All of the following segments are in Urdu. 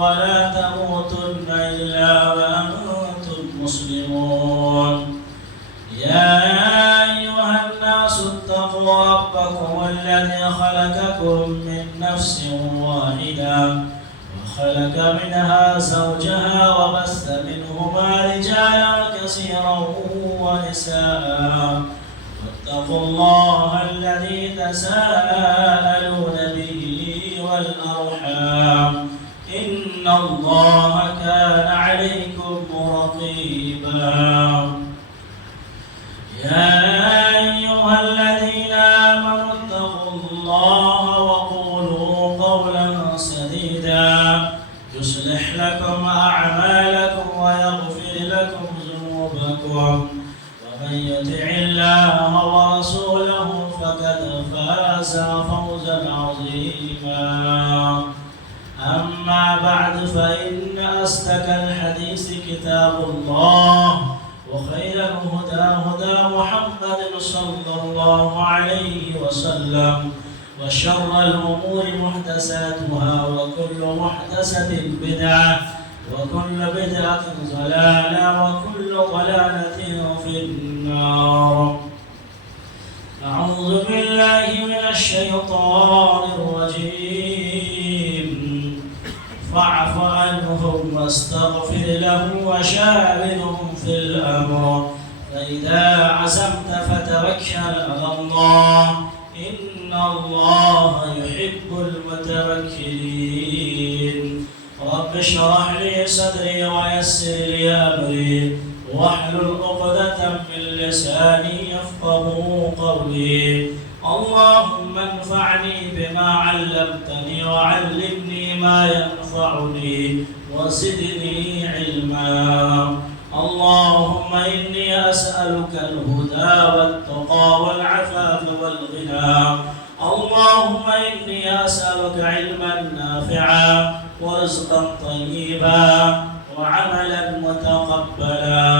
ولا تموتن إلا وأنتم مسلمون. يا أيها الناس اتقوا ربكم الذي خلقكم من نفس واحدة وخلق منها زوجها وبث منهما رجالا كثيرا ونساء واتقوا الله الذي تساءلون به والأرحام إن الله كان عليكم رقيبا. يا أيها الذين آمنوا اتقوا الله وقولوا قولا سديدا يصلح لكم أعمالكم ويغفر لكم ذنوبكم ومن يطع الله ورسوله فقد فاز فوزا عظيما. أما بعد فإن أصدق الحديث كتاب الله وخير الهدى هدى محمد صلى الله عليه وسلم وشر الأمور محدثاتها وكل محدثة بدعة وكل بدعة ضلالة وكل ضلالة في النار. أعوذ بالله من الشيطان الرجيم. فاعف عنهم واستغفر لهم وشاورهم في الأمر فإذا عزمت فتوكل على الله إن الله يحب المتوكلين. رب اشرح لي صدري ويسر لي أمري واحلل عقدة من لساني يفقهوا قولي. اللهم انفعني بما علمتني وعلمني ما ينفعني وزدني علما. اللهم إني أسألك الهدى والتقى والعفاف والغنى. اللهم إني أسألك علما نافعا ورزقا طيبا وعملا متقبلا.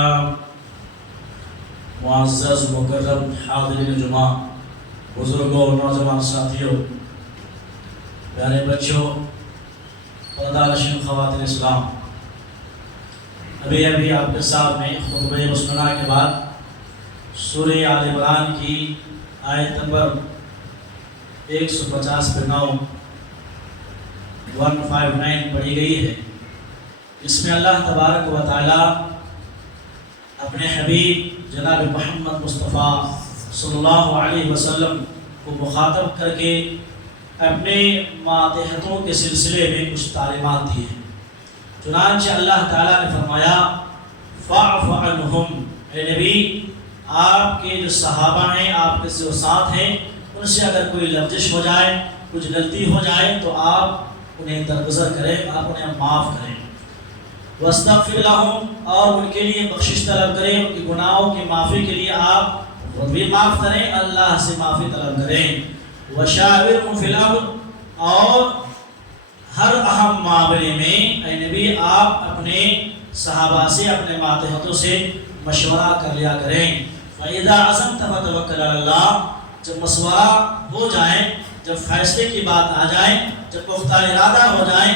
معزز مکرم حاضرین جمعہ، بزرگوں اور نوجوان ساتھیوں، پیارے بچوں، پردہ نشین خواتین اسلام، ابھی آپ کے سامنے خطبہ مسنونہ کے بعد سورہ آل عمران کی آیت نمبر 159 پڑھی گئی ہے. اس میں اللہ تبارک و تعالی اپنے حبیب جناب محمد مصطفیٰ صلی اللہ علیہ وسلم کو مخاطب کر کے اپنے ماتحتوں کے سلسلے میں کچھ تعلیمات دی ہیں. چنانچہ اللہ تعالیٰ نے فرمایا فاعف عنہم، اے نبی آپ کے جو صحابہ ہیں، آپ کے جو ساتھ ہیں، ان سے اگر کوئی لغزش ہو جائے، کچھ غلطی ہو جائے تو آپ انہیں درگزر کریں، آپ انہیں معاف کریں. واستغفر لہم، اور ان کے لیے بخشش طلب کریں، ان کے گناہوں کی معافی کے لیے آپ خود بھی معاف کریں، اللہ سے معافی طلب کریں. وشاورہم فی الامر، اور ہر اہم معاملے میں اے نبی آپ اپنے صحابہ سے، اپنے ماتحتوں سے مشورہ کر لیا کریں. فَإِذَا عَزَمْتَ فَتَوَكَّلْ عَلَى اللَّهِ، جب مشورہ ہو جائے، جب فیصلے کی بات آ جائے، جب پختہ ارادہ ہو جائے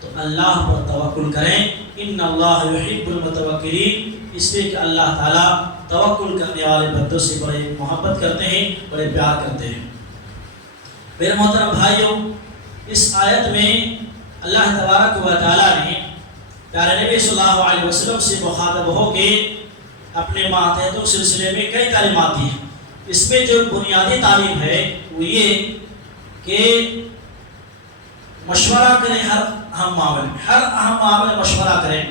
تو اللہ پر توکل کریں. ان اللہ یحب المتوکلین، اس لیے کہ اللہ تعالیٰ توکل کرنے والے بندوں سے بڑے محبت کرتے ہیں، بڑے پیار کرتے ہیں. میرے محترم بھائیوں، اس آیت میں اللہ تبارک و تعالیٰ نے پیارے نبی صلی اللہ علیہ وسلم سے مخاطب ہو کے اپنے ماتحتوں کے سلسلے میں کئی تعلیمات دی ہیں. اس میں جو بنیادی تعلیم ہے وہ یہ کہ مشورہ کریں ہر اہم معاملے میں، ہر اہم معاملے مشورہ کریں.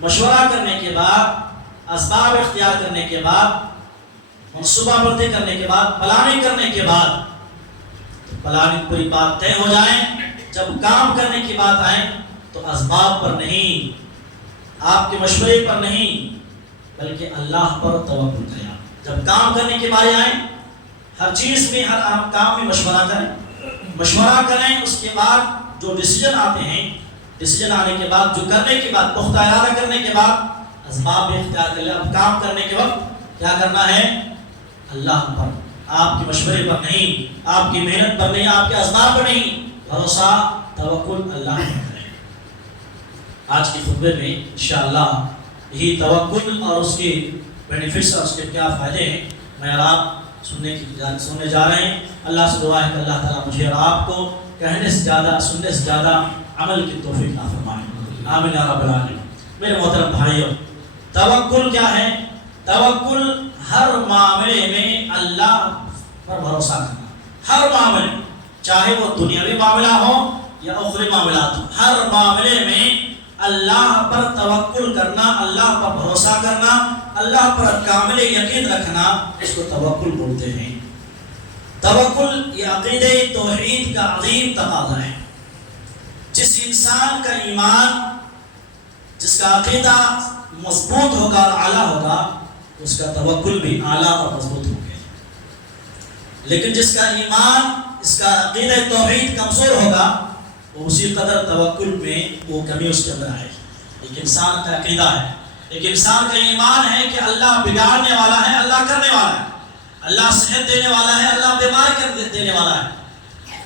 مشورہ کرنے کے بعد، اسباب اختیار کرنے کے بعد، منصوبہ بندی کرنے کے بعد، پلاننگ کرنے کے بعد، پلاننگ پوری بات طے ہو جائے، جب کام کرنے کی بات آئے تو اسباب پر نہیں، آپ کے مشورے پر نہیں، بلکہ اللہ پر توکل کریں. جب کام کرنے کے بارے آئے، ہر چیز میں، ہر اہم کام میں مشورہ کریں. مشورہ کریں، اس کے بعد جو ڈیسیجن آتے ہیں، ڈیسیجن آنے کے بعد، جو کرنے کے بعد، پختہ ارادہ کرنے کے بعد اسباب بھی اختیار کر لیں. اب کام کرنے کے وقت کیا کرنا ہے؟ اللہ پر، آپ کے مشورے پر نہیں، آپ کی محنت پر نہیں، آپ کے اسباب پر نہیں، بھروسہ توکل اللہ پر کریں. آج کے خطبے میں انشاءاللہ یہی توکل اور اس کے بینیفٹس اور اس کے کیا فائدے ہیں میں اور آپ سننے جا رہے ہیں۔ اللہ سے دعا ہے کہ اللہ تعالیٰ مجھے اور آپ کو کہنے سے زیادہ سننے سے زیادہ عمل کی توفیق عطا فرمائے، آمین یا رب العالمین۔ میرے محترم بھائیوں، توکل کیا ہے؟ توکل ہر معاملے میں اللہ پر بھروسہ کرنا، ہر معاملے، چاہے وہ دنیاوی معاملہ ہو یا اخروی معاملات ہو، ہر معاملے میں اللہ پر توکل کرنا، اللہ پر بھروسہ کرنا، اللہ پر کامل یقین رکھنا، اس کو توکل بولتے ہیں۔ توکل یہ عقیدہ توحید کا عظیم تقاضا ہے۔ جس انسان کا ایمان، جس کا عقیدہ مضبوط ہوگا اور اعلیٰ ہوگا، اس کا توکل بھی اعلیٰ اور مضبوط ہوگا۔ لیکن جس کا ایمان، اس کا عقیدہ توحید کمزور ہوگا، وہ اسی قدر توکل میں وہ کمی اس کے اندر آئے گی۔ ایک انسان کا عقیدہ ہے، ایک انسان کا ایمان ہے کہ اللہ بگاڑنے والا ہے، اللہ کرنے والا ہے، اللہ صحت دینے والا ہے، اللہ بیمار کر دینے والا ہے،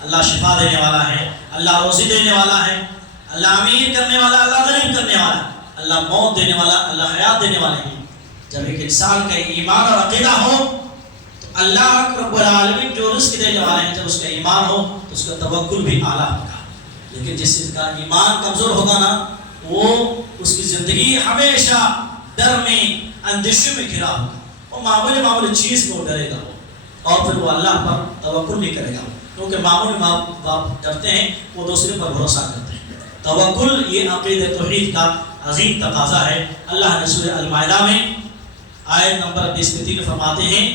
اللہ شفا دینے والا ہے، اللہ روزی دینے والا ہے، اللہ امیر کرنے والا، اللہ غریب کرنے والا، اللہ موت دینے والا، اللہ حیات دینے والا ہے۔ جب ایک انسان کا ایمان اور عقیدہ ہو تو اللہ رب العالمین جو رزق دینے والے ہیں، جب اس کا ایمان ہو تو اس کا توکل بھی اعلیٰ ہوگا۔ لیکن جس کا ایمان کمزور ہوگا نا، وہ اس کی زندگی ہمیشہ ڈر میں، اندیشے میں گھرا ہوگا، وہ معمولی چیز کو ڈرے گا اور پھر وہ اللہ پر توکل نہیں کرے گا، کیونکہ معمولی باپ ڈرتے ہیں، وہ دوسرے پر بھروسہ کرتے ہیں۔ توکل یہ عقیدہ توحید کا عظیم تقاضا ہے۔ اللہ نے سورہ المائدہ میں آیت نمبر 20 میں فرماتے ہیں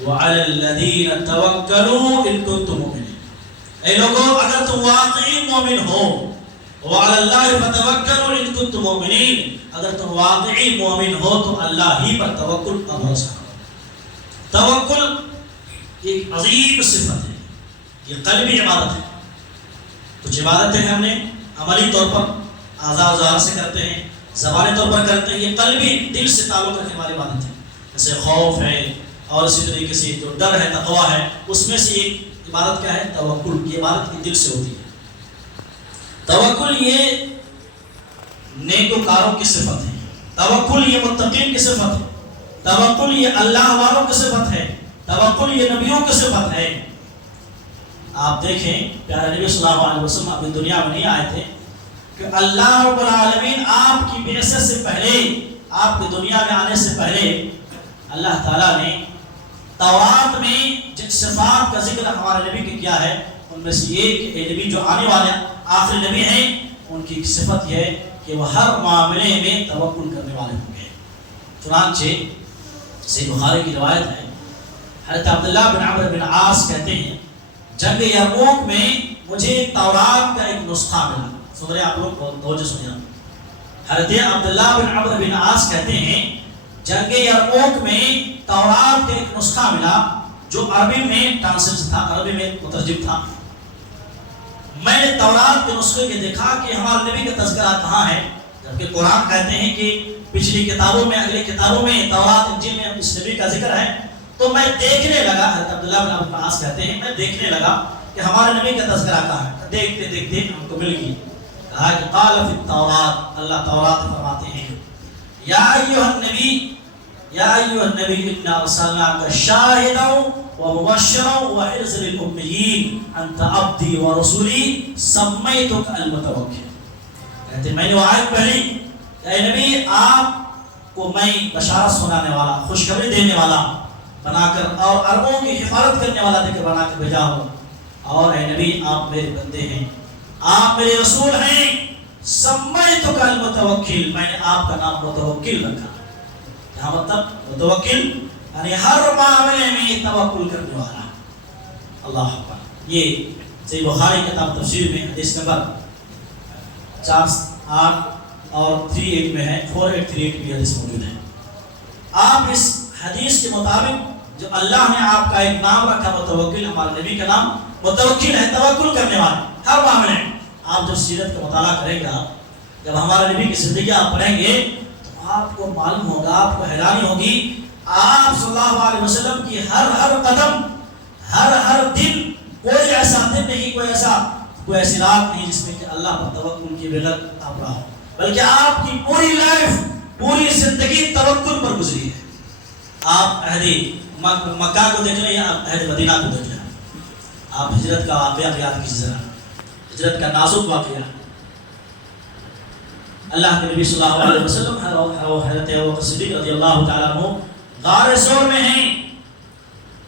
وَعَلَى الَّذِينَ تَوَكَّلُوا إِن كُنتُم مُؤْمِنِينَ، اے لوگوں اگر تم واقعی مومن ہو، وَعَلَى اللَّهِ فَتَوَكَّلُوا إِن كُنتُم مُؤْمِنِينَ، اگر تم واقعی مومن ہو تو اللہ ہی پر توکل کا بھروسہ کرو۔ توکل ایک عظیم صفت ہے، یہ قلبی عبادت ہے۔ کچھ عبادتیں ہم نے عملی طور پر اعضاء ظاہر سے کرتے ہیں، زبانی طور پر کرتے ہیں، یہ قلبی دل سے تعلق رکھنے والی عبادت ہے، جیسے خوف ہے اور اسی طریقے سے جو ڈر ہے، تقویٰ ہے۔ اس میں سے ایک عبادت کیا ہے؟ توکل کی عبادت کی دل سے ہوتی ہے۔ توکل یہ نیکوکاروں کی صفت ہے، توکل یہ متقین کی صفت ہے، توکل یہ اللہ والوں کی صفت ہے، توکل یہ نبیوں کی صفت ہے۔ آپ دیکھیں پیارے نبی صلی اللہ علیہ وسلم اپنی دنیا میں نہیں آئے تھے کہ اللہ رب العالمین آپ کی بعثت سے پہلے، آپ کی دنیا میں آنے سے پہلے اللہ تعالیٰ نے تورات میں جن صفات کا ذکر ہمارے نبی کی کیا ہے، ان میں سے ایک نبی جو آنے والے آخری نبی ہیں، ان کی صفت یہ ہے کہ وہ ہر معاملے میں توکل کرنے والے ہوں گے۔ چنانچہ صحیح بخاری کی روایت ہے، حضرت عبداللہ بن عمرو بن عاص کہتے ہیں جنگ یرموک میں مجھے تورات کا ایک نسخہ ملا۔ سن رہے آپ لوگ؟ توجہ سنیے۔ حضرت عبداللہ بن عمرو بن عاص کہتے ہیں جنگ یرموک میں تورات کا ایک نسخہ ملا جو عربی میں ٹرانسلیٹ تھا، عربی میں مترجم تھا۔ میں نے تورات کے نسخے کے دیکھا کہ ہمارے نبی کا تذکرہ کہاں ہے، جبکہ قرآن کہتے ہیں کہ پچھلی کتابوں میں، اگلی کتابوں میں، تورات انجیل میں اس نبی کا ذکر ہے۔ تو میں دیکھنے لگا، حضرت عبداللہ بن عمرو بن عاص کہتے ہیں میں دیکھنے لگا کہ ہمارے نبی کا تذکرہ کہاں ہے۔ دیکھتے دیکھتے ہم کو مل گئی، کہا کہ قال فی التورات، اللہ تورات فرماتے ہیں یا ایھا النبی، یا ایھا النبی انا ارسلناک شاہدا ومبشرا وحرزا للاميين انت عبدی ورسولی سمیتک المتوکل۔ کہتے میں نے وہ آیت پڑھی، اے نبی آپ کو میں بشارت سنانے والا، خوشخبری دینے والا بنا کر اور عربوں کی حفاظت کرنے والا دے کر بنا کر بھیجا ہوں، اور اے نبی آپ میرے بندے ہیں، آپ میرے رسول ہیں، سمیتک المتوکل، میں نے آپ کا نام متوکل رکھا۔ کیا مطلب؟ متوکل یعنی ہر معاملے میں توکل کرنے والا۔ اللہ اکبر۔ یہ صحیح بخاری کتاب تفسیر میں حدیث نمبر 48 اور 38 میں ہے، 4838 بھی حدیث موجود ہے۔ آپ اس حدیث کے مطابق جو اللہ نے آپ کا ایک نام رکھا متوکل، ہمارے نبی کا نام متوکل ہے، توکل کرنے والے ہر معاملے میں۔ آپ جب سیرت کا مطالعہ کریں گے، جب ہمارے نبی کی زندگی آپ پڑھیں گے تو آپ کو معلوم ہوگا، آپ کو حیرانی ہوگی، آپ صلی اللہ علیہ وسلم کی ہر قدم، ہر دن، کوئی ایسا دن نہیں، کوئی ایسا کوئی ایسی رات نہیں جس میں کہ اللہ پر توکل کے بغیر آپ رہا ہو، بلکہ آپ کی پوری لائف، پوری زندگی توکل پر گزری ہے۔ آپ عہد مکہ کو دیکھ لیں یا عہد مدینہ کو دیکھ لیں، آپ ہجرت کا واقعہ یاد کیجیے ذرا، ہجرت کا نازک واقعہ۔ اللہ کے نبی صلی اللہ علیہ وسلم حضرت ابوبکر صدیق رضی اللہ تعالیٰ عنہ غار ثور میں ہیں۔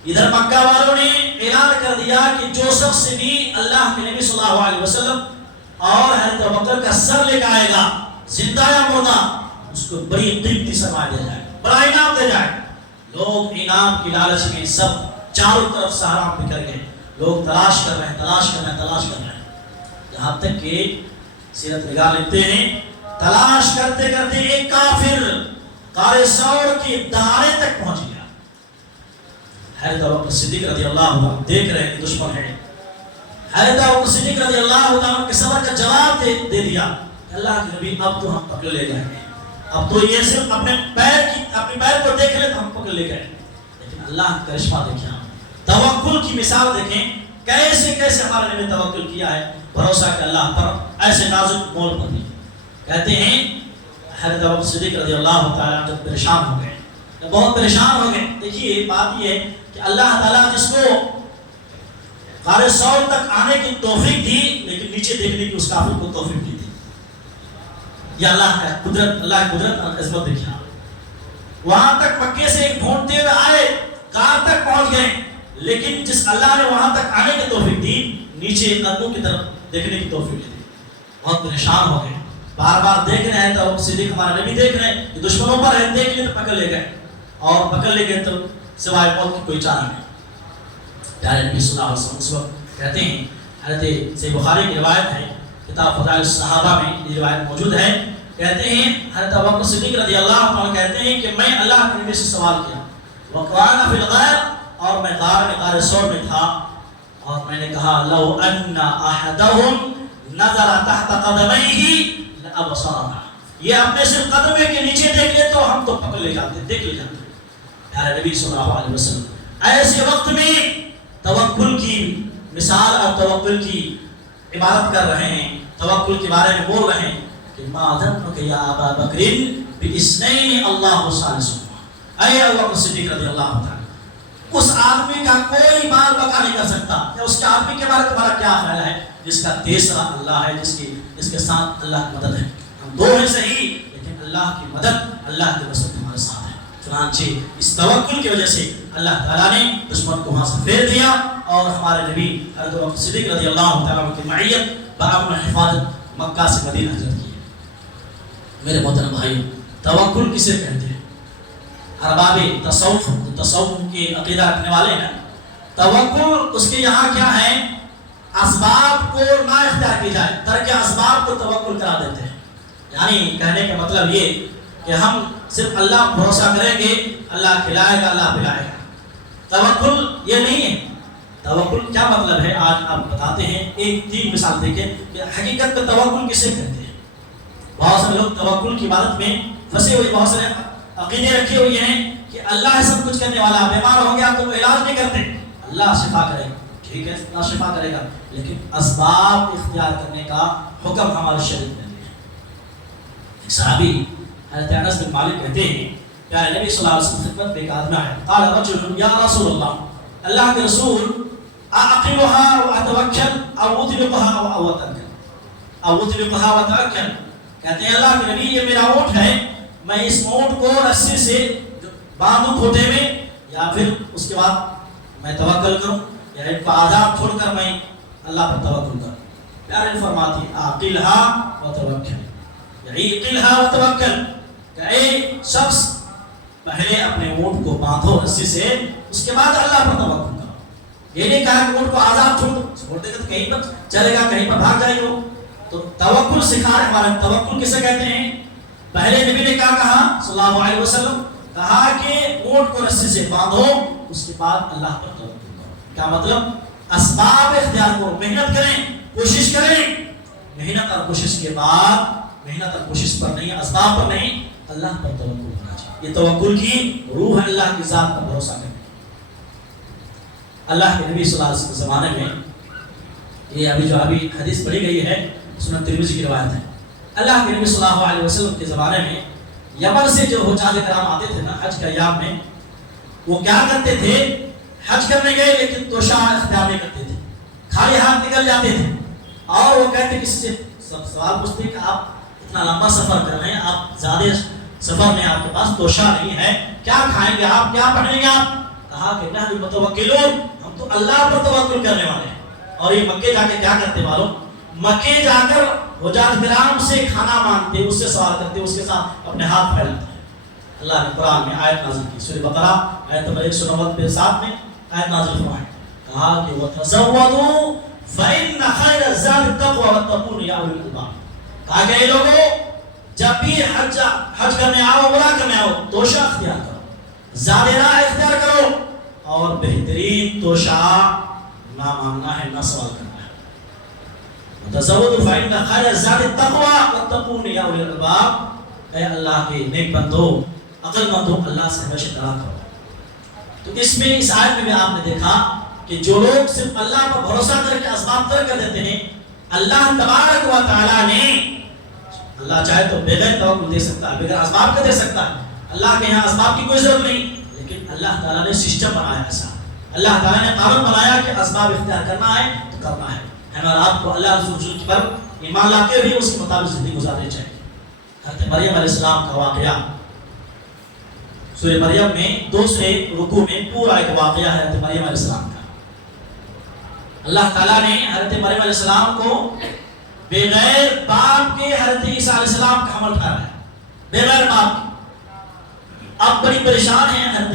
ادھر مکہ والوں نے اعلان کر دیا کہ جو شخص بھی اللہ کے نبی صلی اللہ علیہ وسلم اور حضرت ابوبکر کا سر لے کے آئے گا، زندہ یا مردہ، اس کو بڑی قیمتی سرمایہ دیا جائے، بڑا انعام دیا جائے۔ لوگ انعام کی لالچ میں سب چاروں طرف صحرا میں بکھر گئے، لوگ تلاش کر رہے ہیں، تلاش کر رہے ہیں، تلاش کر رہے ہیں، یہاں تک کہ سیرت نگار لکھتے ہیں تلاش کرتے کرتے ایک کافر غار ثور کی دہانے تک پہنچ گیا۔ حضرت ابوبکر صدیق رضی اللہ عنہ دیکھ رہے ہیں دشمن ہے، حضرت ابوبکر صدیق رضی اللہ عنہ کے صبر کا جواب دے دیا کہ اللہ کے نبی اب تو ہم پکڑ لے جائیں گے، اب تو یہ صرف اپنے پیر کو دیکھ لے تو ہم پکڑ لے گئے۔ لیکن اللہ کا کرشمہ دیکھیں، توکل کی مثال دیکھیں، کیسے کیسے ہمارے نبی توکل کیا ہے، بھروسہ کہ اللہ پر ایسے نازک مول پر بھی۔ کہتے ہیں حضرت ابوبکر صدیق رضی اللہ تعالیٰ جب پریشان ہو گئے، جب بہت پریشان ہو گئے، دیکھیے بات یہ ہے کہ اللہ تعالیٰ جس کو غار ثور تک آنے کی توفیق دی لیکن نیچے دیکھنے کی اس کافر کو توفیق دی تھی۔ یہ اللہ کا قدرت، اللہ کی قدرت اور عظمت دیکھا۔ وہاں تک مکے سے ایک ڈھونڈتے ہوئے آئے، غار تک پہنچ گئے، لیکن جس اللہ نے وہاں تک آنے کی توفیق دی، نیچے قدموں کی طرف دیکھنے کی توفیق دی، بہت پریشان ہو گئے، بار بار دیکھ رہے ہیں تو صدیق ہمارا نبی دیکھ رہے ہیں کہ دشمنوں پر ہے، دیکھ لیے تو پکڑ لے گئے، اور پکڑ لے گئے تو سوائے موت کی کوئی چارہ نہیں۔ پیارے نبی صلی اللہ علیہ وسلم اس وقت کہتے ہیں، حضرت صحیح بخاری کی روایت ہے، کتاب فضائل الصحابہ میں یہ روایت موجود ہے، کہتے ہیں حضرت ابوبکر صدیق رضی اللہ عنہ کہتے ہیں کہ میں اللہ کے نبی سے سوال کیا، وَقَوَانَ فِي الْغَارِ، اور میں غار ثور میں تھا، اور میں نے کہا لَوْ أَنَّ أَحَدَهُمْ نَظَرَ تَحْتَ قَدَمَيْهِ لَأَبْصَرَنَا، یہ اپنے صرف قدمے کے نیچے دیکھ لے تو ہم تو پکڑ لے جاتے، دیکھ لے جاتے۔ پیارے نبی صلی اللہ علیہ وسلم ایسے وقت میں توکل کی مثال اور توکل کی عبادت کر رہے ہیں، توکل کے بارے میں بول رہے ہیں کہ ما ظنک یا ابا بکر باثنین اللہ ثالثہما، اے ابوبکر صدیق رضی اللہ تعالی، اس آدمی کا کوئی بال بکا نہیں کر سکتا، یا اس کے آدمی کے بارے میں تمہارا کیا خیال ہے جس کا تیسرا اللہ ہے، جس کے ساتھ اللہ کی مدد ہے، ہم دو ہیں صحیح لیکن اللہ کی مدد، اللہ کی نصرت ہمارے ساتھ ہے۔ چنانچہ اس توکل کی وجہ سے اللہ تعالیٰ نے دشمن کو وہاں سے پھیر دیا، اور ہمارے نبی حضرت ابوبکر صدیق رضی اللہ تعالیٰ عنہ کی معیت بامن حفاظت مکہ سے مدینہ ہجرت کی۔ میرے محترم بھائیو، توکل کسے کہتے ہیں؟ ارباب تصوف کے عقیدہ رکھنے والے ہیں، توکل اس کے یہاں کیا ہے، اسباب کو نہ اختیار کی جائے، ترک اسباب کو توکل کرا دیتے ہیں۔ یعنی کہنے کا مطلب یہ کہ ہم صرف اللہ بھروسہ کریں گے، اللہ کھلائے گا، اللہ پلائے گا۔ توکل یہ نہیں ہے۔ توکل کیا مطلب ہے آج آپ بتاتے ہیں، ایک تین مثال دیکھیں کہ حقیقت میں توکل کسے کہتے ہیں۔ بہت سارے لوگ توکل کی عبادت میں پھنسے ہوئے، بہت سارے عقیدے رکھے ہوئے ہیں کہ اللہ سب کچھ کرنے والا، بیمار ہو گیا تو وہ علاج نہیں کرتے، اللہ شفا کرے گا، ٹھیک ہے اللہ شفا کرے گا، لیکن اسباب اختیار کرنے کا حکم ہمارے شریعت میں ہے۔ ایک صحابی حضرت انس بن مالک کہتے ہیں کہ نبی صلی اللہ علیہ وسلم خدمت میں ایک آدمی آیا، قال رجل یا رسول اللہ، اللہ کے رسول اعقلها واتوکل او اطلقها او اتوکل، کہتے ہیں اللہ کے نبی یہ میرا اونٹ ہے، میں اس اونٹ کو رسی سے باندھوں کھوٹے میں، یا پھر اس کے بعد میں توکل کروں، یا ان کو آزاد چھوڑ کر میں اللہ پر توکل کروں۔ پیارے فرماتی اعقلها وتوکل، اعقلها وتوکل، کہ اے شخص پہلے اپنے اونٹ کو باندھو رسی سے، اس کے بعد اللہ پر توکل کرو۔ یہ نہیں کہا کہ اونٹ کو آزاد چھوڑ دے گا تو کہیں پر چلے گا، کہیں پر بھاگ جائے گا۔ تو توکل سکھا رہے ہمارے، توکل کسے کہتے ہیں؟ پہلے نبی نے کیا کہا صلی اللہ علیہ وسلم، کہا کہ اونٹ کو رسی سے باندھو، اس کے بعد اللہ پر توکل کرو۔ کیا مطلب؟ اسباب اختیار کرو، محنت کریں، کوشش کریں، محنت اور کوشش کے بعد، محنت اور کوشش پر نہیں، اسباب پر نہیں، اللہ پر توکل کرنا چاہیے۔ یہ توکل کی روح ہے، اللہ کی ذات پر بھروسہ کرنا۔ اللہ کے نبی صلی اللہ علیہ وسلم کے زمانے میں یہ ابھی حدیث پڑھی گئی ہے، سنن ترمذی کی روایت ہے۔ اللہ کے نبی صلی اللہ علیہ وسلم کے زمانے میں یمن سے جو حجاج کرام آتے تھے نا حج کے ایام میں، وہ کیا کرتے تھے؟ حج کرنے گئے لیکن توشہ اختیار نہیں کرتے تھے، خالی ہاتھ نکل جاتے تھے، اور وہ کہتے کسی سے سوال پوچھتے کہ آپ اتنا لمبا سفر کر رہے ہیں، آپ زیادہ سفر میں آپ کے پاس توشہ نہیں ہے، کیا کھائیں گے آپ، کیا پڑھیں گے آپ؟ کہا کہ نحن متوکلون، ہم تو اللہ پر توکل کرنے والے ہیں۔ اور یہ مکے جا کے کیا کرتے معلوم؟ مکے جا کر حجاج کرام سے کھانا مانگتے، اس سے سوال کرتے، اس کے ساتھ اپنے ہاتھ پھیلاتے ہیں۔ اللہ نے قرآن میں آیت نازل کی، سورہ بقرہ آیت نمبر 190 میں آیت نازل فرمائی، کہا کہ وَتَزَوَّدُوا فَإِنَّ خَيْرَ الزَّادِ التَّقْوَىٰ وَاتَّقُونِ يَا أُولِي الْأَلْبَابِ۔ کہا کہ اے لوگوں، جب بھی حج کرنے آؤ، عمرہ کرنے آؤ، توشہ اختیار کرو، زیادہ راہ اختیار کرو، اور بہترین توشہ نہ مانگنا ہے، نہ سوال کرنا ہے۔ وَتَزَوَّدُوا فَإِنَّ خَيْرَ الزَّادِ التَّقْوَىٰ وَاتَّقُونِ يَا أُولِي الْأَلْبَابِ۔ اے اللہ کے نیک بندو، عقل مندو، اللہ سے ہمیشہ ڈرا کرو۔ تو اس میں اس آیت میں بھی آپ نے دیکھا کہ جو لوگ صرف اللہ پر بھروسہ کر کے اسباب ترک کر دیتے ہیں، اللہ تبارک و تعالیٰ نے، اللہ چاہے تو بغیر توکل دے سکتا ہے، بغیر اسباب کا دے سکتا ہے، اللہ کے یہاں اسباب کی کوئی ضرورت نہیں، لیکن اللہ تعالیٰ نے سسٹم بنایا ایسا، اللہ تعالیٰ نے قانون بنایا کہ اسباب اختیار کرنا ہے تو کرنا ہے۔ ہمیں آپ کو اللہ رسول پر ایمان لاتے ہوئے اس کے مطابق زندگی گزارنی چاہیے۔ حضرت مریم علیہ السلام کا واقعہ سورہ مریم میں دوسرے رکوع میں پورا ایک واقعہ ہے حضرت مریم علیہ السلام کا۔ اللہ تعالیٰ نے حضرت مریم علیہ السلام کو بغیر باپ کے حضرت عیسیٰ علیہ السلام کا حمل اٹھایا ہے، بغیر باپ کے۔ اب بڑی پریشان ہیں حضرت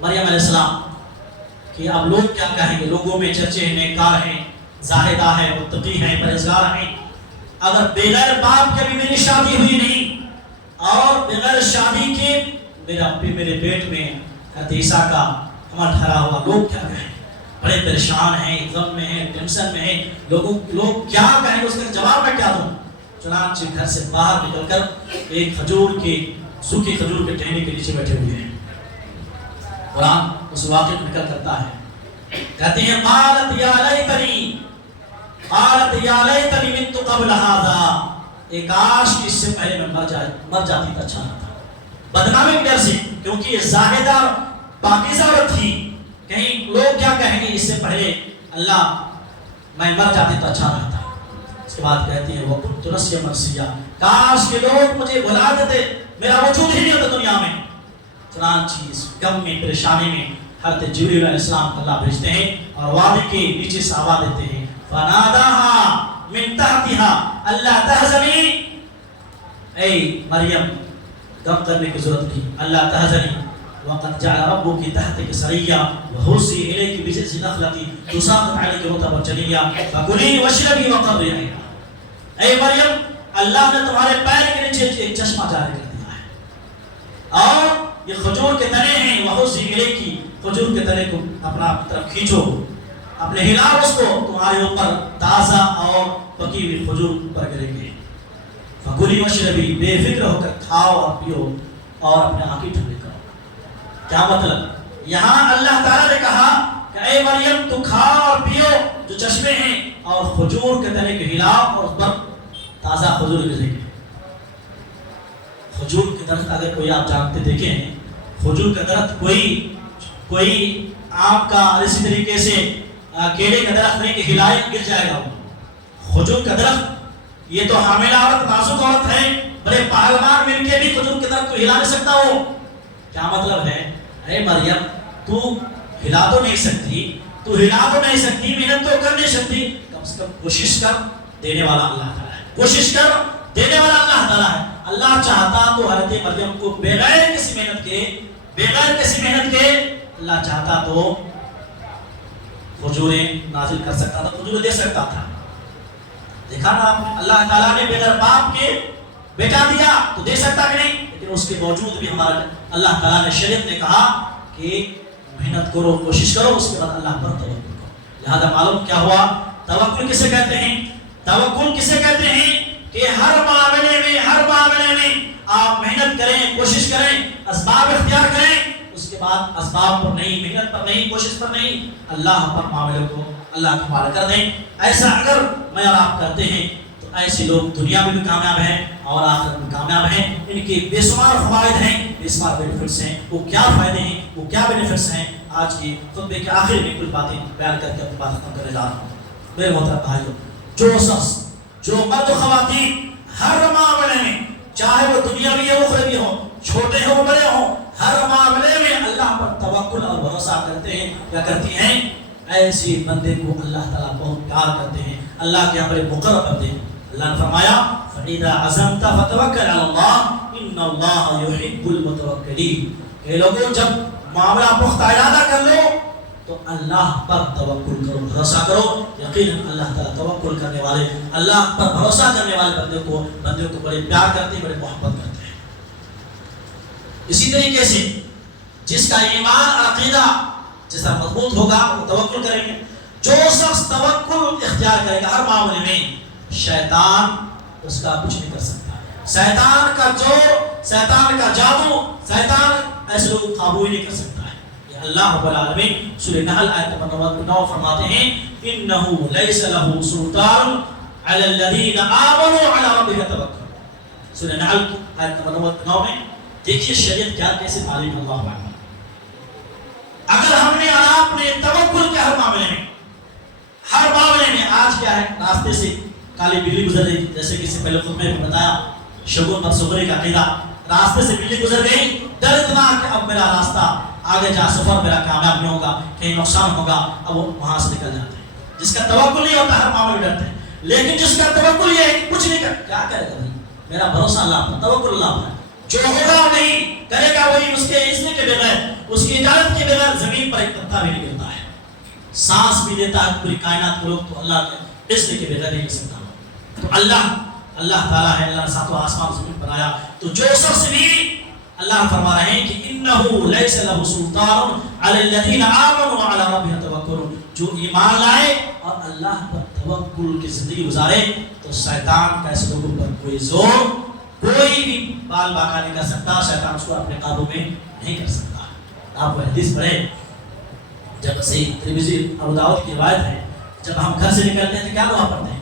مریم علیہ السلام کہ اب لوگ کیا کہیں گے، لوگوں میں چرچے ہیں، نیکار ہیں، زاہدہ ہیں، متقی ہیں، پرہیزگار ہیں، اگر بغیر باپ کے بھی میری شادی ہوئی نہیں اور بغیر شادی کے میرے پیٹ میں حضرت عیسیٰ کا حمل ٹھہرا ہوا، لوگ کیا کہیں؟ بڑے پریشان ہیں، غم میں ہیں، ٹینشن میں ہیں، لوگ کیا کہیں گے، اس کا جواب میں کیا دوں؟ چنانچہ گھر سے باہر نکل کر ایک سوکھی کھجور کے ٹہنی کے نیچے بیٹھے ہوئے ہیں۔ قرآن اس واقعے کو نکل کرتا ہے، کہتے ہیں قالت یا لیتنی مت قبل ھذا، کاش کہ اس سے پہلے میں مر جاتی تو اچھا تھا، بدنامی کی ڈر سے، کیونکہ یہ زاہدہ پاکیزہ عورت تھی، کہیں لوگ کیا کہیں گے، اس سے پہلے اللہ میں مر جاتی تو اچھا رہتا۔ اس کے بعد کہتی ہے وَكُنْتُ نَسْيًا مَنْسِيًّا، کاش کہ لوگ مجھے بھلا دیتے، میرا وجود ہی نہیں ہوتا دنیا میں۔ چنانچہ اس غم میں، پریشانی میں حضرت جبریل علیہ السلام کو اللہ بھیجتے ہیں اور وادی کے نیچے سے آواز دیتے ہیں، فَنَادَاهَا مِن تَحْتِهَا أَلَّا تَحْزَنِي، اے مریم غم کرنے کی ضرورت کی، اللہ تحزنی وقد جعل ربك تحتك سريا وهزي اليك بجذع النخلة تساقط عليك رطبا جنيا فكلي واشربي وقري عينا۔ اے مریم، اللہ نے تمہارے پیر کے نیچے ایک چشمہ جاری کر دیا ہے، اور یہ کھجور کے تنے ہیں، وهزي اليك، کھجور کے تنے کو اپنا طرف کھینچو، اپنے ہلاؤ اس کو، تمہارے اوپر تازہ اور پکی ہوئی کھجور پر گریں گے۔ فکلی واشربی، بے فکر ہو کر کھاؤ اور پیو اور اپنے آنکھیں ٹھنڈی کرو۔ کیا مطلب؟ یہاں اللہ تعالیٰ نے کہا کہ اے مریم تو کھاؤ اور پیو جو چشمے ہیں، اور کھجور کے تنے کو ہلاؤ اور اس پر تازہ کھجور گریں گے۔ کھجور کے درخت اگر کوئی آپ جانتے دیکھیں ہیں، کھجور کا درخت کوئی آپ کا اسی طریقے سے کیلے کا درخت نہیں کہ ہلائے گر جائے گا۔ کھجور کا درخت یہ تو حاملہ عورت، نازک عورت ہے، بڑے پہلوان مل کے بھی کھجور کے درخت کو ہلا نہیں سکتا وہ۔ کیا مطلب ہے؟ اے مریم تو ہلا تو نہیں سکتی، محنت تو کر نہیں سکتی، کم سے کم کوشش کر، دینے والا اللہ تعالیٰ ہے، کوشش کر، دینے والا اللہ تعالیٰ ہے۔ اللہ چاہتا تو حضرت مریم کو بغیر کسی محنت کے اللہ چاہتا تو کھجوریں نازل کر سکتا تھا، کھجوریں دے سکتا تھا۔ دیکھا نا اللہ تعالیٰ نے بغیر باپ کے بیٹا دیا تو دے سکتا کہ نہیں، لیکن اس کے باوجود بھی ہمارا اللہ تعالیٰ نے، شریعت نے کہا کہ محنت کرو، کوشش کرو، اس کے بعد اللہ پر توکل کرو۔ لہذا معلوم کیا ہوا، توکل کسے کہتے ہیں؟ توکل کسے کہتے ہیں کہ ہر معاملے میں آپ محنت کریں، کوشش کریں، اسباب اختیار کریں، اس کے بعد اسباب پر نہیں، محنت پر نہیں، کوشش پر نہیں، اللہ پر معاملے کو اللہ کے حوالے کر دیں۔ ایسا اگر میں اور آپ کرتے ہیں تو ایسے لوگ دنیا میں بھی کامیاب ہیں اور آخرت میں کامیاب ہیں۔ ان کے بے شمار فوائد ہیں، بے شمار بینیفٹس ہیں۔ وہ کیا فائدے ہیں، وہ کیا بینیفٹس ہیں، آج کی خطبے کے آخر میں کچھ باتیں بیان کر کے اپنی بات ختم کرنے جا رہا ہوں۔ میرے محترم بھائیو، جو شخص، جو مرد و خواتین ہر معاملے میں، چاہے وہ دنیاوی ہو اخروی ہو، چھوٹے ہو بڑے ہو، ہر معاملے میں اللہ پر توکل اور بھروسہ کرتے ہیں یا کرتی ہیں، ایسے بندے کو اللہ تعالیٰ بہت پیار کرتے ہیں، اللہ کے امر مقرر کرتے ہیں۔ اللہ نے فرمایا فَإِذَا عَزَمْتَ فَتَوَكَّلْ عَلَى اللَّهِ إِنَّ اللَّهَ يُحِبُّ الْمُتَوَكِّلِينَ کہ لوگوں جب معاملہ پختہ ارادہ کر لو تو اللہ پر توکل کرو، بھروسہ کرو، یقیناً اللہ تعالیٰ توکل کرنے والے، اللہ پر بھروسہ کرنے والے بندوں کو بڑے پیار کرتے ہیں، بڑے محبت کرتے ہیں۔ اسی طریقے سے جس کا ایمان اور عقیدہ جس طرح مضبوط ہوگا وہ توکل کریں گے۔ جو شخص توکل اختیار کرے گا ہر معاملے میں، شیطان اس کا کچھ نہیں کر سکتا۔ شیطان کا زور، شیطان کا جادو، شیطان ایسے لوگ قابو ہی نہیں کر سکتا ہے۔ یہ اللہ رب العالمین سورہ نحل آیت نمبر 9 فرماتے ہیں انه ليس له سلطان على الذين آمنوا على ربهم يتوكلون۔ سورہ نحل آیت نمبر 9 میں دیکھیے شریعت کیا کیسے تعلیم اللہ عنہ۔ اگر ہم نے اور آپ نے توکل کے ہر معاملے میں آج کیا ہے، راستے سے کالی بلی گزر رہی، جیسے کسی پہلے خطبے میں بتایا شگون بدسغری کا عقیدہ، راستے سے بلی گزر گئی، ڈر اتنا کہ اب میرا راستہ آگے جا سفر میرا کامیاب نہیں ہوگا، کہیں نقصان ہوگا، اب وہ وہاں سے نکل جاتے ہیں۔ جس کا توکل نہیں ہوتا ہر معاملے میں ڈرتے ہیں، لیکن جس کا توکل یہ ہے کہ کچھ نہیں کیا کرے گا بھائی، میرا بھروسہ اللہ پر، توکل اللہ پر، جو ہوگا نہیں کرے گا وہی، اس کے اذن کے بغیر، اس کی اجازت کے بغیر زمین پر ایک پتا بھی نہیں گرتا ہے، سانس بھی دیتا ہے پوری کائنات کو لوگ تو اللہ کے اذن کے بغیر نہیں لے سکتا۔ تو اللہ تعالیٰ ہے، اللہ نے ساتوں آسمان زمین بنایا، تو جو شخص بھی اللہ فرما رہے ہیں کہ انه ليس له سلطان على الذين آمنوا على ربهم يتوكلون، جو ایمان لائے اور اللہ پر توکل کی زندگی گزارے تو شیطان کا ایسے لوگوں پر کوئی زور، کوئی بھی بال باقا نہیں کر سکتا، شیطان اس کو اپنے قابو میں نہیں کر سکتا۔ آپ وہ حدیث پڑھیں، جب صحیح ترمذی ابو داؤد کی روایت ہے، جب ہم گھر سے نکلتے ہیں تو کیا دعا پڑھتے ہیں؟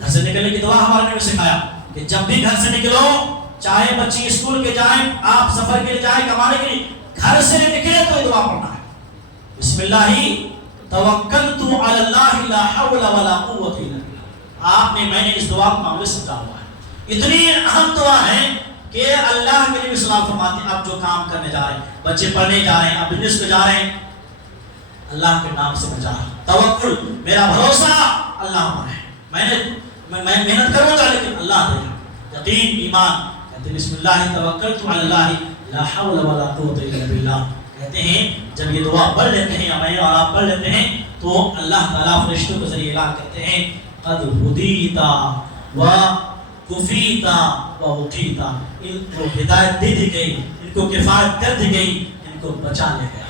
گھر سے نکلنے کی دعا ہمارے نے سکھایا کہ جب بھی گھر سے نکلو، چاہے بچی اسکول کے جائیں، آپ سفر کے لیے جائیں، کمانے کے لیے، گھر سے نکلے تو یہ دعا پڑھنا ہے، بسم اللہ توکلت علی اللہ لا حول ولا قوت الا باللہ۔ آپ نے، میں نے اس دعا کو معاملے سے کہا ہوا ہے، اتنی اہم دعا ہے کہ اللہ کے نبی صلی اللہ علیہ وسلم فرماتے ہیں آپ جو کام کرنے جا رہے ہیں، بچے پڑھنے جا رہے ہیں، آپ بزنس پہ جا رہے ہیں، اللہ کے نام سے میں جا رہا ہوں، توکل، میرا بھروسہ اللہ پر ہے، میں محنت کروں گا لیکن اللہ دے گا، یقین، ایمان، کہتے ہیں بسم اللہ توکلت علی اللہ لا حول ولا قوت الا باللہ۔ کہتے ہیں جب یہ دعا پڑھ لیتے ہیں یا میں اور آپ پڑھ لیتے ہیں تو اللہ تعالیٰ فرشتوں کے ذریعے اعلان کرتے ہیں قد ہدیتا و کفیتا و وقیتا، ان کو ہدایت دے دی گئی، ان کو کفایت کر دی گئی، ان کو بچا لیا گیا۔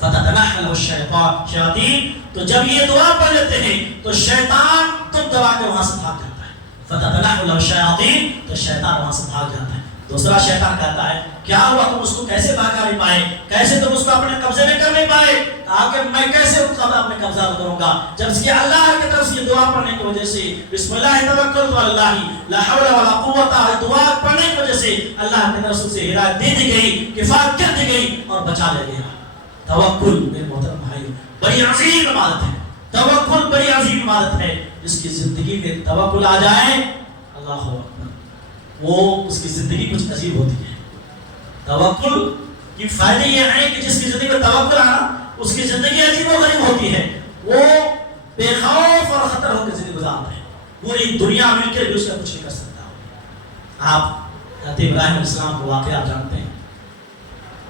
فتتنحل الشیاطین، تو جب یہ دعا پڑھ لیتے ہیں تو شیطان تم دبا کے وہاں سے بھاگ جاتا ہے، فتتنحل الشیاطین، تو شیطان وہاں سے بھاگ جاتا ہے۔ دوسرا شیطان کہتا ہے کیا ہوا، تم اس کو کیسے بھاگا نہیں پائے، کیسے تم اس کو اپنے قبضے میں کر نہیں پائے، کہا کہ میں کیسے اس کو اپنے قبضہ کروں گا، جب کہ اللہ کی طرف سے دعا پڑھنے کی وجہ سے بسم اللہ توکلت علی اللہ لا حول ولا قوت، دعا پڑھنے کی وجہ سے اللہ کی طرف سے ہدایت دے دی گئی، کفایت کر دی گئی اور بچا لیا گیا۔ توکل میرے محترم بھائیو بڑی عظیم عبادت ہے، توکل بڑی عظیم عبادت ہے، جس کی زندگی میں توکل آ جائے اللہ اکبر، وہ اس کی زندگی کچھ عجیب ہوتی ہے۔ توکل کی فائدے یہ ہیں کہ جس کی زندگی میں توکل آنا، اس کی زندگی عجیب و غریب ہوتی ہے، وہ بے خوف اور خطر ہو کے زندگی گزارتا ہے، پوری دنیا مل کے بھی اس کا کچھ نہیں کر سکتا۔ آپ حضرت ابراہیم علیہ السلام کو واقعہ آپ جانتے ہیں،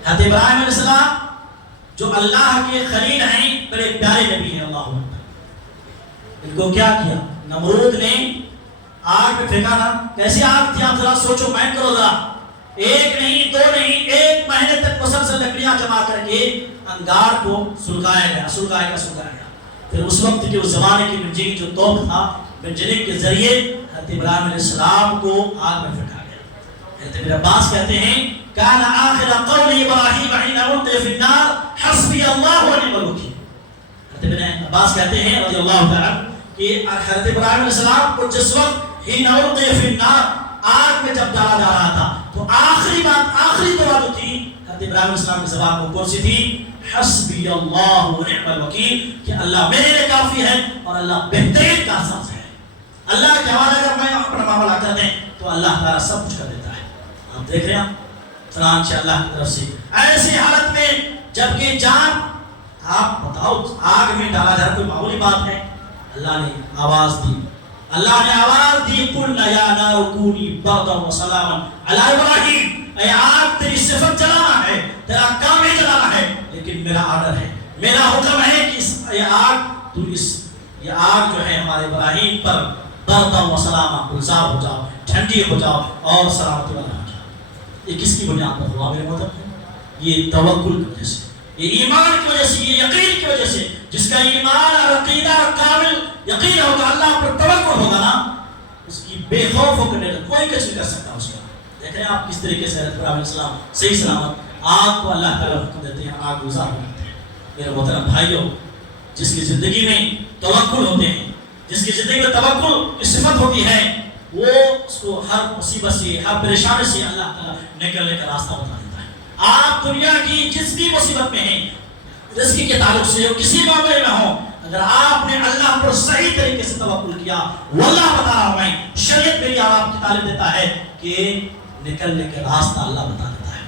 حضرت ابراہیم علیہ السلام جو اللہ کے خلیل ہیں، بڑے پیارے نبی ہیں، اللہ اکبر، ان کو کیا کیا، نمرود نے آگ پہ پھینکا نا، کیسی آگ تھی آپ ذرا سوچو، مائنڈ کرو ذرا، ایک نہیں دو نہیں، ایک مہینے تک مسلسل لکڑیاں جمع کر کے انگار کو سلگایا گیا، پھر اس وقت کے اس زمانے کی منجنیق جو توپ تھا، منجنیق کے ذریعے حضرت ابراہیم علیہ السلام کو آگ میں پھینکا گیا۔ حضرت ابن عباس کہتے ہیں کان آخر قول ابراہیم حین القی فی النار حسبی اللہ ونعم الوکیل۔ ابن عباس کہتے ہیں رضی اللہ تعالیٰ کہ حضرت ابراہیم علیہ السلام کو جس وقت ہی نلقی فی النار آگ میں جب ڈالا جا رہا تھا تو آخری دعا جو تھی حضرت ابراہیم علیہ السلام کی زبان میں کون سی تھی؟ حسبی اللہ و نعم الوکیل، کہ اللہ میرے لیے کافی ہے اور اللہ بہترین کارساز ہے۔ اللہ کے حوالے اگر میں اپنا معاملہ کر دیں تو اللہ تعالیٰ سب کچھ کر دیتا ہے۔ آپ دیکھ رہے ہیں چنانچہ اللہ کی طرف سے ایسی حالت میں جبکہ جان، آپ بتاؤ آگ میں ڈالا جانا کوئی معمولی بات ہے؟ اللہ نے آواز دی، قُلْنَا يَا نَارُ كُونِي بَرْدًا وَسَلَامًا عَلَىٰ إِبْرَاهِيمَ، اے آگ تیری صفت جلانا ہے، تیرا کام ہی جلانا ہے، لیکن میرا آرڈر ہے، میرا حکم ہے کہ یہ آگ جو ہے ہمارے ابراہیم پر بَرْدًا وَسَلَامًا، گلزار ہو جاؤ، ٹھنڈی ہو جاؤ اور سلامتی والا ہو جاؤ۔ یہ کس کی بنیاد پر ہوا میرے محترم؟ یہ توکل کی وجہ سے، یہ ایمان کی وجہ سے، یہ یقین کی وجہ سے۔ جس کا ایمان اور عقیدہ کامل یقین ہوگا، اللہ پر توکل ہوگا نا، اس کی بے خوف ہو کر کوئی کچھ نہیں کر سکتا اس کا۔ دیکھیں آپ کس طریقے سے حضرت ابراہیم علیہ السلام صحیح سلامت آگ کو اللہ تعالیٰ حکم دیتے ہیں، آگ گزار ہو جاتے ہیں۔ میرے محترم بھائیوں، جس کی زندگی میں توکل ہوتے ہیں، جس کی زندگی میں توکل کی صفت ہوتی ہے، وہ اس کو ہر مصیبت سے، ہر پریشانی سے اللہ تعالیٰ نکلنے کا راستہ بتا دیتا ہے۔ آپ دنیا کی جس بھی مصیبت میں ہیں، رزق کے تعلق سے ہو، کسی معاملے میں ہو، اگر آپ نے اللہ پر صحیح طریقے سے توکل کیا، واللہ بتا رہا ہوں میں، شریعت میری اور آپ کی تعلیم دیتا ہے کہ نکلنے کا راستہ اللہ بتا دیتا ہے۔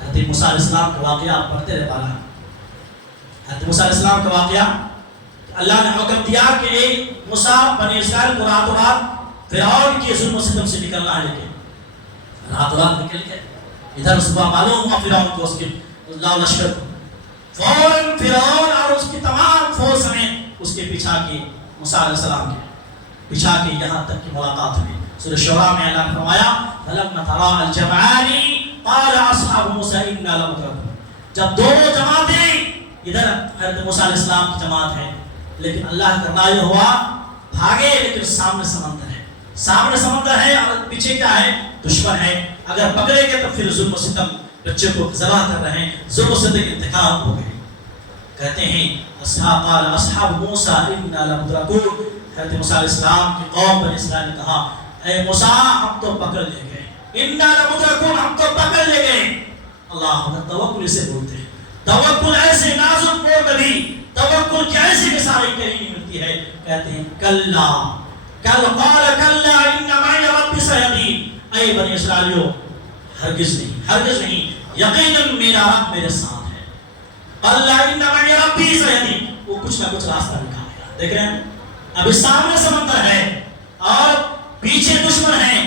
حضرت موسیٰ علیہ السلام کا واقعہ آپ پڑھتے رہے بالا، حضرت موسیٰ علیہ السلام کا واقعہ، اللہ نے حکم دیا کہ ایک موسیٰ بنی اسرائیل کو رات رات فرعون کے ظلم و ستم سے نکلنا ہے، لیکن رات رات نکل گئے۔ ادھر صبح معلوم ہوا فرعون کو، اس کے لشکر کو، فوراً فرعون اور اس کی تمام فوج سمیت اس کے پیچھا کی، موسیٰ علیہ السلام کے پیچھا کی، یہاں تک کی ملاقات ہوئی۔ سورہ شعراء میں اللہ نے فرمایا فَلَمَّا تَرَاءَ الْجَمْعَانِ قَالَ أَصْحَابُ مُوسَىٰ إِنَّا لَمُدْرَكُونَ، جب دونوں جماعتیں، ادھر حضرت موسیٰ علیہ السلام کی جماعت ہے، لیکن اللہ کا رائے ہوا بھاگے، لیکن سامنے سمندر ہے، سامنے سمندر ہے اور پیچھے کیا ہے؟ دشمن ہے۔ اگر پکڑے گے تو پھر ظلم و ستم، بچے کو ذبح کر رہے ہیں، ظلم و ستم کے انتقام ہو گئے۔ کہتے ہیں اصحاب موسیٰ انا لمدرکون، حضرت موسیٰ علیہ السلام کی قوم بنی اسرائیل نے کہا اے موسیٰ ہم تو پکڑ لے گئے، انا لمدرکون، ہم تو پکڑ لے گئے۔ اللہ اکبر، توکل اسے بولتے ہیں، توکل ایسے نازک موڑ میں بھی توکل کی ایسی مثالیں کہیں نہیں ملتی ہے۔ کہتے ہیں کلا قال کلا ان معی ربی سیہدین، اے بنی اسرائیلیو ہرگز نہیں، ہرگز نہیں، یقیناً میرا رب میرے ساتھ ہے۔ اللہ ان معی ربی سیہدین، وہ کچھ نہ کچھ راستہ نکالے گا۔ دیکھ رہے ہیں ابھی سامنے سمندر ہے اور پیچھے دشمن ہیں،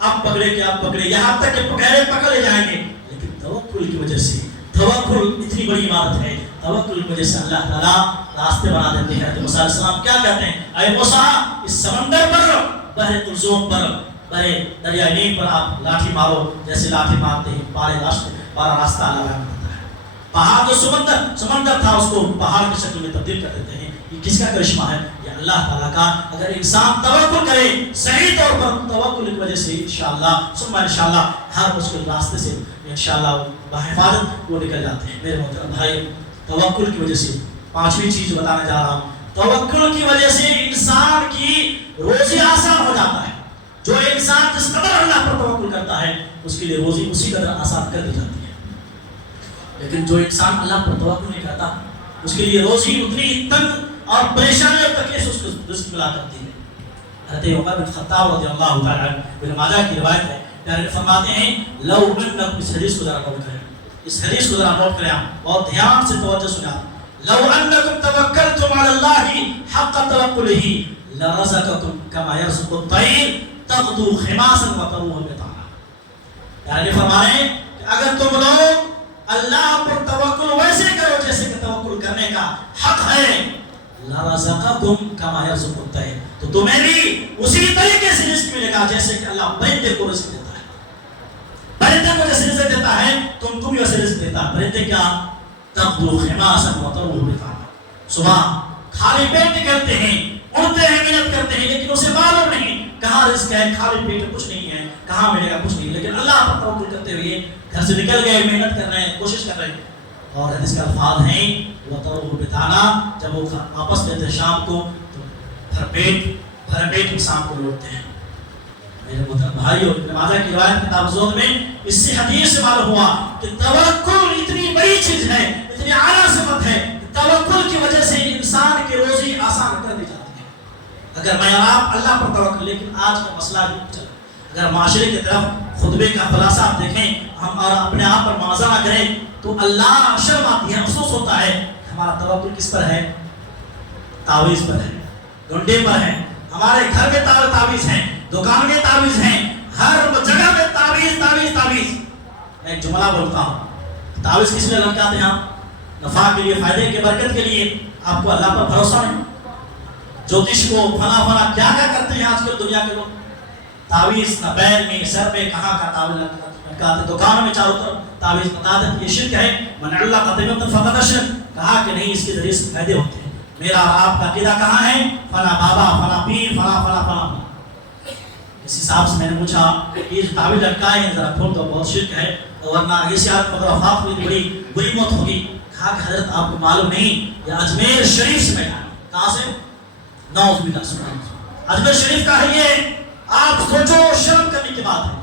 اب پکڑے کہ اب پکڑے، یہاں تک کہ پکڑ لے جائیں گے، لیکن توکل کی وجہ سے، توکل اتنی بڑی عبادت ہے، توکل کی وجہ سے اللہ تعالیٰ راستے بنا دیتے ہیں۔ تو موسیٰ علیہ السلام کیا کہتے ہیں؟ اے موسیٰ اس سمندر پر، بحر کلثوم پر، بڑے دریائے نیل پر آپ لاٹھی مارو، جیسے لاٹھی مارتے ہیں پارا راستہ اللہ بناتا ہے۔ پہاڑ جو سمندر تھا اس کو پہاڑ کی شکل میں تبدیل کر دیتے ہیں۔ یہ کس کا کرشمہ ہے؟ یہ اللہ تعالیٰ کا۔ اگر انسان توکل کرے صحیح طور پر، توکل کی وجہ سے انشاءاللہ ثم انشاءاللہ ہر مشکل راستے سے انشاءاللہ بحفاظت وہ نکل جاتے ہیں۔ میرے محترم بھائی، توکل کی وجہ سے پانچویں چیز بتانے جا رہا ہوں، توکل کی وجہ سے انسان کی روزی آسان ہو جاتا ہے۔ جو انسان جس قدر اللہ پر توکل کرتا ہے اس کے لیے روزی اسی قدر آسان کر دی جاتی ہے، لیکن جو انسان اللہ پر توکل نہیں کرتا اس کے لیے روزی اتنی تنگ اور پریشانی اور تکلیف اس کو رزق ملا کرتی ہے۔ حضرت عمر بن خطاب رضی اللہ تعالیٰ عنہ، ابن ماجہ کی روایت ہے، پیارے فرماتے ہیں لو انکم، اس حدیث کو ذرا نوٹ کریں، اس حدیث کو ذرا نوٹ کریں، بہت دھیان سے توجہ سنیں۔ لو انکم توکلتم علی اللہ حق توکلہ لرزقکم کما یرزق الطیر تغدو خماسا وتروح بطانا۔ یعنی فرما رہے ہیں کہ اگر تم لوگ اللہ پر توکل ویسے کرو جیسے کہ توکل کرنے کا حق ہے، لرزقکم کما یرزق الطیر، تو تمہیں بھی اسی طریقے سے رزق ملے گا جیسے کہ اللہ پرندے کو رزق دیتا ہے۔ پرندے کو جیسے رزق دیتا ہے تم ویسے رزق دیتا ہے۔ پرندے کیا؟ تغدو خماسا وتروح بطانا، صبح خالی پیٹ نکلتے ہیں، اڑتے ہیں، محنت کرتے ہیں، لیکن اسے معلوم نہیں کہاں رزق ہے، خالی پیٹ کچھ نہیں ہے، کہاں ملے گا کچھ نہیں، لیکن اللہ پر توکل کرتے ہوئے گھر سے نکل گئے، محنت کر رہے ہیں، کوشش کر رہے ہیں، اور حدیث کے الفاظ ہیں وَتَرُوهُ بِتَانَا، جب وہ واپس لیتے ہیں شام کو تو بھر پیٹ شام کو لوٹتے ہیں۔ میرے محترم بھائیو، ابن ماجہ کی روایت کتاب الزہد میں اس سے حدیث سے معلوم ہوا کہ توکل اتنی بڑی چیز ہے، اتنی اعلیٰ صفت ہے، توکل کی وجہ سے انسان کی روزی آسان کر دی جاتی ہے۔ اگر میں اور آپ اللہ پر توکل، لیکن آج کا مسئلہ بھی چل، اگر معاشرے کی طرف خطبے کا خلاصہ آپ دیکھیں ہم اور اپنے آپ پر موازنہ کریں تو اللہ شرم آتی ہے، افسوس ہوتا ہے ہمارا توکل کس پر ہے؟ تعویذ پر ہے، ڈنڈے پر ہے۔ ہمارے گھر میں تعویذ ہیں، دکان میں تعویذ ہیں، ہر جگہ میں تعویذ تعویذ تعویذ۔ میں ایک جملہ بولتا ہوں، تعویذ کس لیے لٹکاتے ہیں آپ؟ نفع کے لیے، فائدے کے، برکت کے لیے۔ آپ کو اللہ پر بھروسہ نہیں؟ جوتش کو فلاں کیا کرتے ہیں آج کل دنیا کے لوگ؟ تعویذ نہ پیر میں، سر میں، کہاں کا تعویذ لٹکاتے، دکانوں میں چاروں طرف تعویذ بتا دیتے۔ یہ شرک ہے، من اللہ تطیبۃ فقد اشرک، کہا کہ نہیں اس کے ذریعے سے فائدے ہوتے ہیں۔ میرا اور آپ کا عقیدہ کہاں ہے؟ فلاں بابا، فلاں پیر، فلاں۔ اس حساب سے میں نے پوچھا یہ جو تعویذ لٹکائے ہیں ذرا کھول دو، بہت شرک ہے، ورنہ ایسی آدمی پر وفات ہوئی بڑی بری موت ہوگی۔ کہا کہ حضرت آپ کو معلوم نہیں یہ اجمیر شریف سے بیٹھا ہے۔ کہاں سے؟ نعوذ باللہ، سبحان اللہ، اجمیر شریف کا ہے یہ۔ آپ سوچو، شرم کرنے کی بات ہے،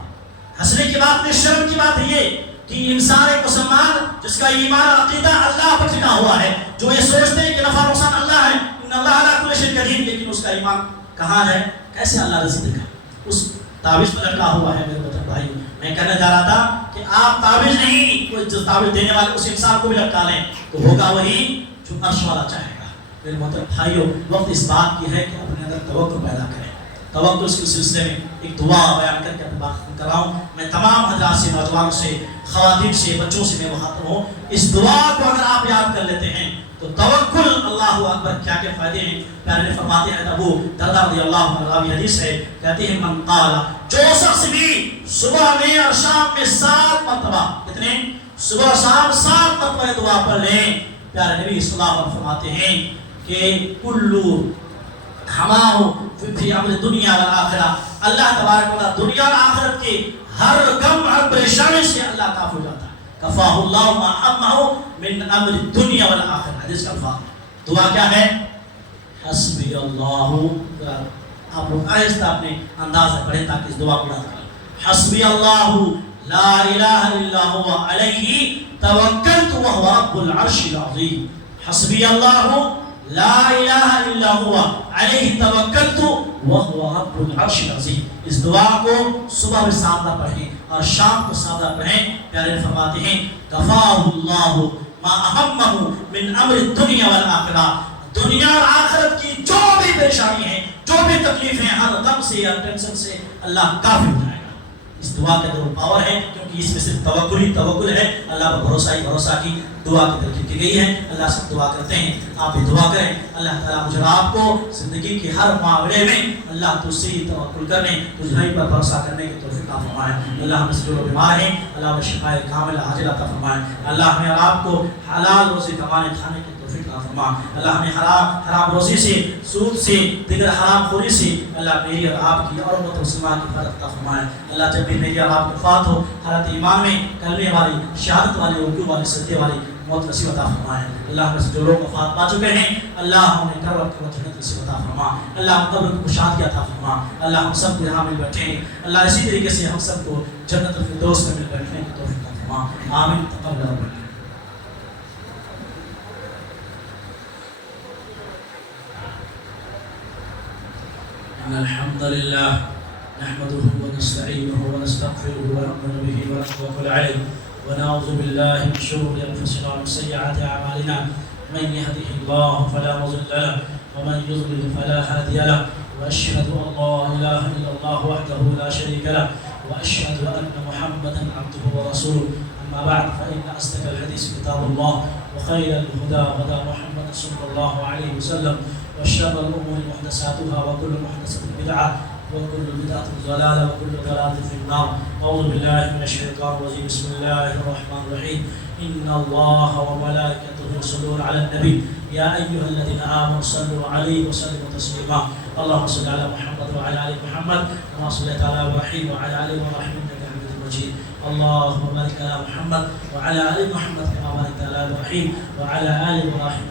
ہنسنے کی بات نہیں، شرم کی بات ہے یہ کہ انسان ایک مسلمان جس کا ایمان اور عقیدہ اللہ پر ٹکا ہوا ہے، جو یہ سوچتے ہیں کہ نفع نقصان اللہ ہے، ان اللہ علی کل شیء قدیر، لیکن اس کا ایمان کہاں ہے؟ کیسے اللہ رزق دے گا؟ اس تعویذ پر لٹکا ہوا ہے۔ میرے محترم بھائی، میں کہنا چاہ رہا تھا کہ آپ تعویذ نہیں، کوئی جو تعویذ دینے والے اس انسان کو بھی لٹکا لیں تو ہوگا وہی جو عرش والا چاہے گا۔ میرے محترم بھائیو، وقت اس بات کی ہے کہ اپنے اندر توکل پیدا کریں۔ توکل کے سلسلے میں ایک دعا بیان کر کے اپنی بات ختم کر رہا ہوں۔ میں تمام حضرات سے، نوجوانوں سے، خواتین سے، بچوں سے میں مخاطب ہوں، اس دعا کو اگر آپ یاد کر لیتے ہیں تو توکل، اللہ اکبر، کیا کیا فائدے ہیں۔ پیارے فرماتے ہیں ابو درداء رضی اللہ عنہ، راوی حدیث ہے، کہتے ہیں من قال، جو شخص بھی صبح میں اور شام میں 7 مرتبہ، کتنے؟ صبح شام 7 مرتبہ دعا پڑھ لیں، پیارے نبی صلی اللہ علیہ وسلم فرماتے ہیں کہ کلو ہماؤ فی امر دنیا والآخرہ، اللہ تبارک و تعالی دنیا اور آخرت کے ہر غم اور پریشانی سے اللہ کافی ہو جاتا ہے۔ کفاہ اللہ ما ہمہ من امر الدنیا والآخرہ، حدیث کا الفاظ۔ دعا کیا ہے؟ حسبی اللہ۔ آپ لوگ آہستہ اپنے انداز سے پڑھیں تاکہ اس دعا کو یاد کریں۔ حسبی اللہ لا الہ الا هو علیہ توکلت وهو رب العرش العظیم۔ حسبی اللہ لا الہ الا هو علیہ توکلت وهو رب العرش العظیم۔ اس دعا کو صبح میں سادہ پڑھیں اور شام کو سادہ پڑھیں۔ پیارے فرماتے ہیں کفاہ اللہ ما اہمہ من امر الدنیا والآخرہ، دنیا اور آخرت کی جو بھی پریشانی ہے، جو بھی تکلیف ہے، ہر غم سے یا ٹینشن سے اللہ کافی ہو جائے گا۔ اس دعا کا جو پاور ہے، کیونکہ اس میں صرف توکل ہی توکل ہے، اللہ پر بھروسہ ہی بھروسہ کی دعا کی تلقین کی گئی ہے۔ اللہ سے دعا کرتے ہیں، آپ بھی دعا کریں، اللہ تعالیٰ مجھے آپ کو زندگی کے ہر معاملے میں اللہ تجھ سے ہی توکل کرنے، تجھ ہی پر بھروسہ کرنے کی توفیق عطا فرمائے۔ اللہ ہم سے جو بیمار ہیں اللہ ہمیں شفاء کاملہ عاجلہ عطا فرمائے۔ اللہ ہمیں اور آپ کو حلال روزی کمانے کھانے کی توفیق عطا فرما۔ اللہ ہمیں حرام روزی سے، سود سے، دیگر حرام خوری سے اللہ میری اور آپ کی اور امت مسلمہ کی حفاظت عطا فرمائے۔ اللہ جب بھی میری اور آپ کی وفات ہو حالت ایمان میں، کلمے والی، شہادت والی، رکوع والی، سجدے والی موت نصیب عطا فرمائے۔ اللہ ہم سے جو لوگ وفات پا چکے ہیں اللہ انہیں قبر کی جنت نصیب عطا فرما۔ اللہ ہم قبر کی کشادگی عطا فرما۔ اللہ ہم سب کو یہاں مل بیٹھے ہیں، اللہ اسی طریقے سے ہم سب کو جنت الفردوس میں مل بیٹھنے کی توفیق عطا فرما۔ آمین تقبل ربنا۔ إن الحمد لله نحمده ونستعينه ونستغفره ونؤمن به ونتوكل عليه ونعوذ بالله من شرور أنفسنا ومن سيئات أعمالنا من يهده الله فلا مضل له ومن يضلل فلا هادي له وأشهد أن لا إله إلا الله وحده لا شريك له وأشهد أن محمدا عبده ورسوله أما بعد فإن أصدق الحديث كتاب الله وخير الهدى هدى محمد صلى الله عليه وسلم وشر الأمور محدثاتها وكل محدثة بدعة وكل بدعة ضلالة وكل ضلالة في النار. أعوذ بالله من الشيطان الرجيم. بسم الله الرحمن الرحيم. إن الله وملائكته يصلون على النبي يا أيها الذين آمنوا صلوا عليه وسلموا تسليما. اللهم صل على محمد وعلى آل محمد كما صليت على إبراهيم وعلى آل إبراهيم إنك حميد مجيد. اللهم بارك على محمد وعلى آل محمد كما باركت على إبراهيم وعلى آل إبراهيم